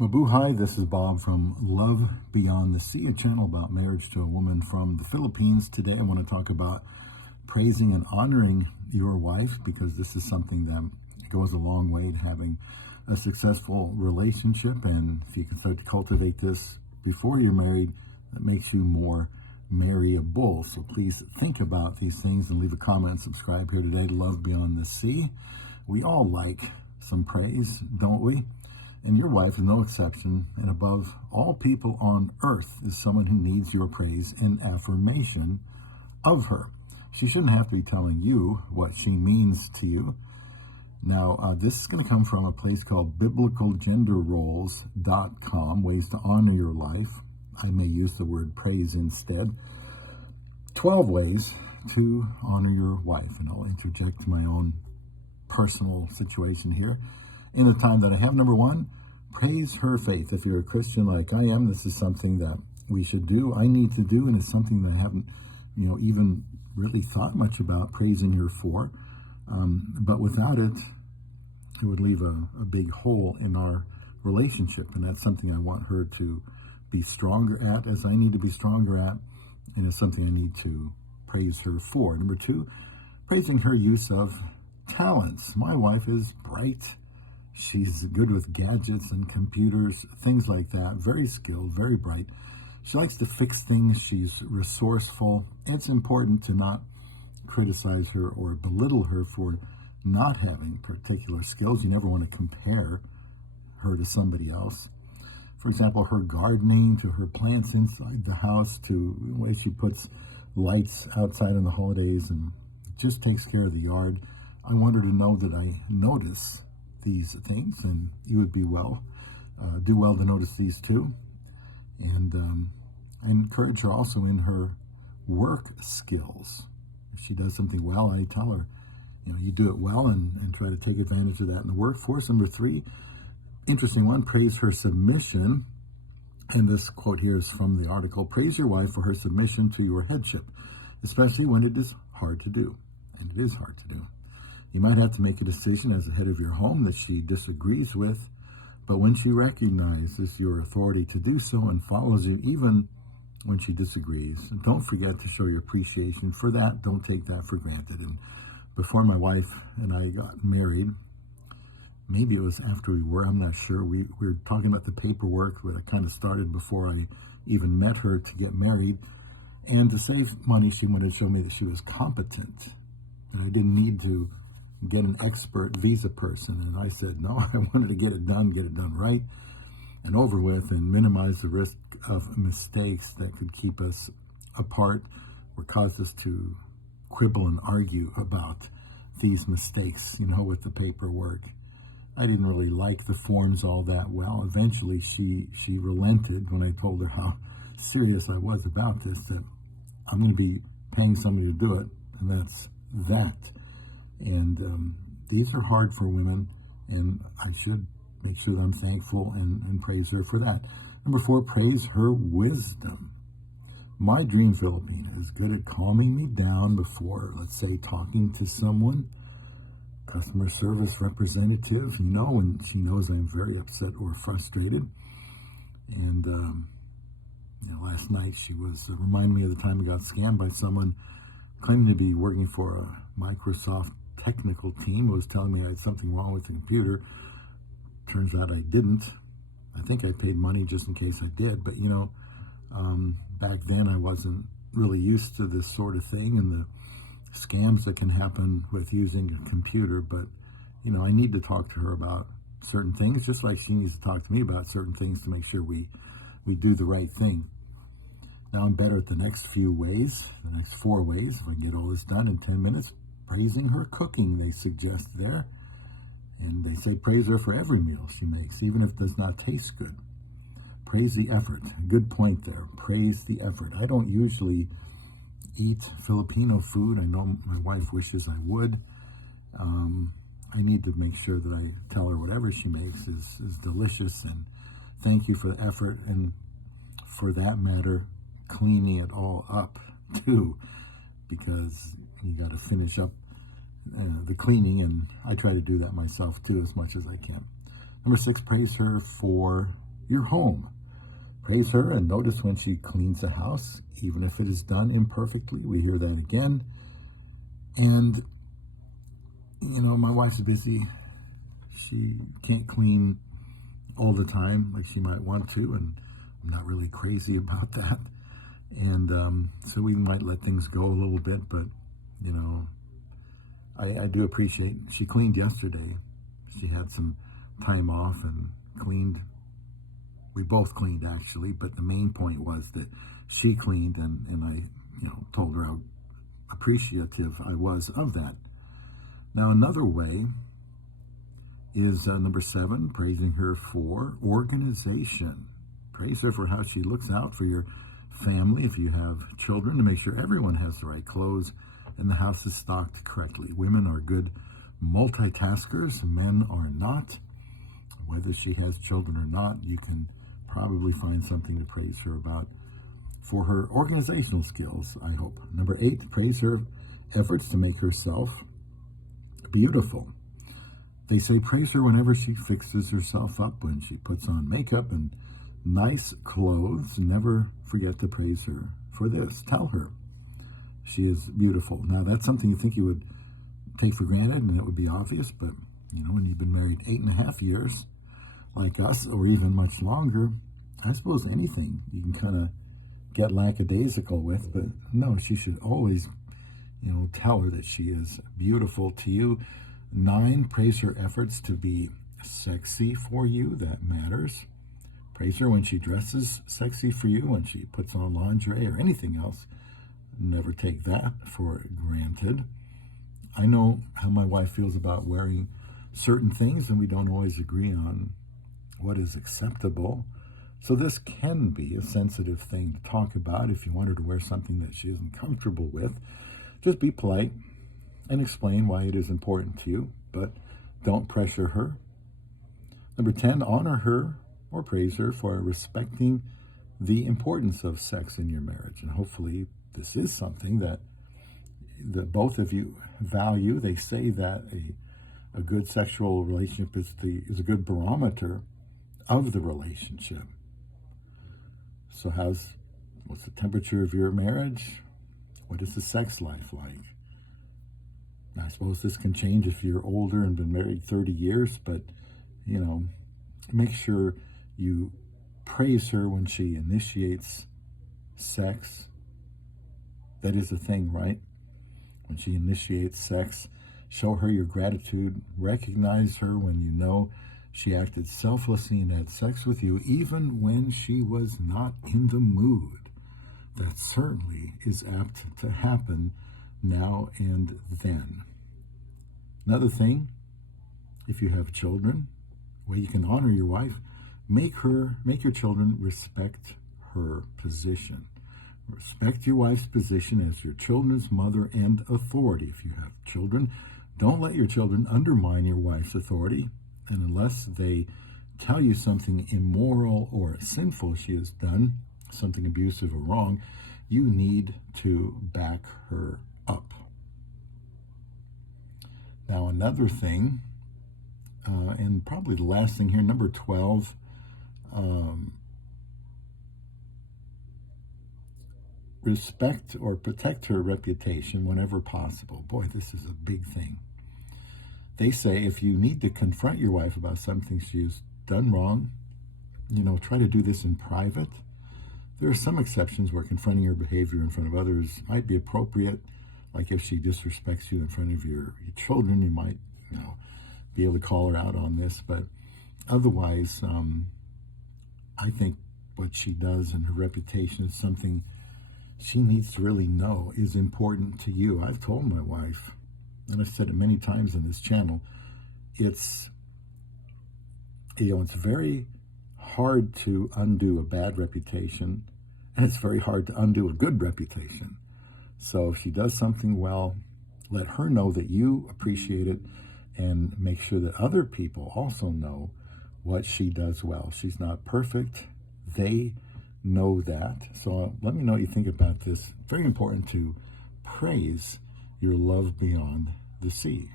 Mabuhay, this is Bob from Love Beyond the Sea, a channel about marriage to a woman from the Philippines. Today I want to talk about praising and honoring your wife, because this is something that goes a long way to having a successful relationship. And if you can start to cultivate this before you're married, that makes you more marryable. So please think about these things and leave a comment. Subscribe here today to Love Beyond the Sea. We all like some praise, don't we? And your wife is no exception, and above all people on earth is someone who needs your praise and affirmation of her. She shouldn't have to be telling you what she means to you. Now, this is going to come from a place called biblicalgenderroles.com, ways to honor your life. I may use the word praise instead. 12 ways to honor your wife, and I'll interject my own personal situation here in the time that I have. Number one, praise her faith. If you're a Christian like I am, this is something that we should do. I need to do, and it's something that I haven't, even really thought much about praising her for. But without it, it would leave a big hole in our relationship, and that's something I want her to be stronger at, as I need to be stronger at, and it's something I need to praise her for. Number two, praising her use of talents. My wife is bright. She's good with gadgets and computers, things like that. Very skilled, very bright. She likes to fix things. She's resourceful. It's important to not criticize her or belittle her for not having particular skills. You never want to compare her to somebody else. For example, her gardening, to her plants inside the house, to the way she puts lights outside in the holidays and just takes care of the yard. I want her to know that I notice these things, and you would be do well to notice these too. And I encourage her also in her work skills. If she does something well, I tell her, you do it well, and try to take advantage of that in the workforce. Number three, interesting one, praise her submission. And this quote here is from the article: praise your wife for her submission to your headship, especially when it is hard to do. And it is hard to do. You might have to make a decision as the head of your home that she disagrees with, but when she recognizes your authority to do so and follows you even when she disagrees, don't forget to show your appreciation for that. Don't take that for granted. And before my wife and I got married, maybe it was after we were, I'm not sure, we were talking about the paperwork that kind of started before I even met her to get married. And to save money, she wanted to show me that she was competent, that I didn't need to get an expert visa person. And I said, no, I wanted to get it done right and over with, and minimize the risk of mistakes that could keep us apart or cause us to quibble and argue about these mistakes, with the paperwork. I didn't really like the forms all that well. Eventually she relented when I told her how serious I was about this, that I'm going to be paying somebody to do it, and that's that. And these are hard for women, and I should make sure that I'm thankful and praise her for that. Number four, praise her wisdom. My dream Filipina is good at calming me down before, let's say, talking to someone, customer service representative, when she knows I'm very upset or frustrated. And, last night she was reminding me of the time I got scammed by someone claiming to be working for a Microsoft technical team, who was telling me I had something wrong with the computer. Turns out I didn't. I think I paid money just in case I did, but back then I wasn't really used to this sort of thing and the scams that can happen with using a computer. But I need to talk to her about certain things, just like she needs to talk to me about certain things, to make sure we do the right thing. Now I'm better at the next few ways, the next 4 ways, if I can get all this done in 10 minutes. Praising her cooking, they suggest there. And they say praise her for every meal she makes, even if it does not taste good. Praise the effort. Good point there. Praise the effort. I don't usually eat Filipino food. I know my wife wishes I would. I need to make sure that I tell her whatever she makes is delicious, and thank you for the effort, and for that matter, cleaning it all up too, because you got to finish up the cleaning, and I try to do that myself too as much as I can. Number 6, praise her for your home. Praise her and notice when she cleans the house, even if it is done imperfectly. We hear that again. And, my wife's busy. She can't clean all the time like she might want to, and I'm not really crazy about that. And so we might let things go a little bit, but, I do appreciate, she cleaned yesterday. She had some time off and cleaned. We both cleaned, actually, but the main point was that she cleaned, and I, told her how appreciative I was of that. Now, another way is number 7, praising her for organization. Praise her for how she looks out for your family, if you have children, to make sure everyone has the right clothes and the house is stocked correctly. Women are good multitaskers, men are not. Whether she has children or not, you can probably find something to praise her about for her organizational skills, I hope. Number 8, praise her efforts to make herself beautiful. They say praise her whenever she fixes herself up, when she puts on makeup and nice clothes. Never forget to praise her for this. Tell her she is beautiful. Now, that's something you think you would take for granted and it would be obvious, but, when you've been married 8.5 years, like us, or even much longer, I suppose anything you can kind of get lackadaisical with, but no, she should always, tell her that she is beautiful to you. 9, praise her efforts to be sexy for you. That matters. Praise her when she dresses sexy for you, when she puts on lingerie or anything else. Never take that for granted. I know how my wife feels about wearing certain things, and we don't always agree on what is acceptable. So this can be a sensitive thing to talk about. If you want her to wear something that she isn't comfortable with, just be polite and explain why it is important to you, but don't pressure her. Number 10, honor her or praise her for respecting the importance of sex in your marriage. And hopefully this is something that both of you value. They say that a good sexual relationship is a good barometer of the relationship. So what's the temperature of your marriage? What is the sex life like? Now, I suppose this can change if you're older and been married 30 years, but, make sure you praise her when she initiates sex. That is a thing, right? When she initiates sex, show her your gratitude. Recognize her when you know she acted selflessly and had sex with you, even when she was not in the mood. That certainly is apt to happen now and then. Another thing, if you have children, way you can honor your wife, make your children respect her position. Respect your wife's position as your children's mother and authority. If you have children, don't let your children undermine your wife's authority. And unless they tell you something immoral or sinful she has done, something abusive or wrong, you need to back her up. Now, another thing, and probably the last thing here, number 12, respect or protect her reputation whenever possible. Boy, this is a big thing. They say if you need to confront your wife about something she has done wrong, try to do this in private. There are some exceptions where confronting her behavior in front of others might be appropriate. Like if she disrespects you in front of your children, you might, be able to call her out on this. But otherwise, I think what she does and her reputation is something she needs to really know is important to you. I've told my wife, and I've said it many times in this channel, it's very hard to undo a bad reputation, and it's very hard to undo a good reputation. So if she does something well, let her know that you appreciate it, and make sure that other people also know what she does well. She's not perfect. They know that. So let me know what you think about this. Very important to praise your love beyond the sea.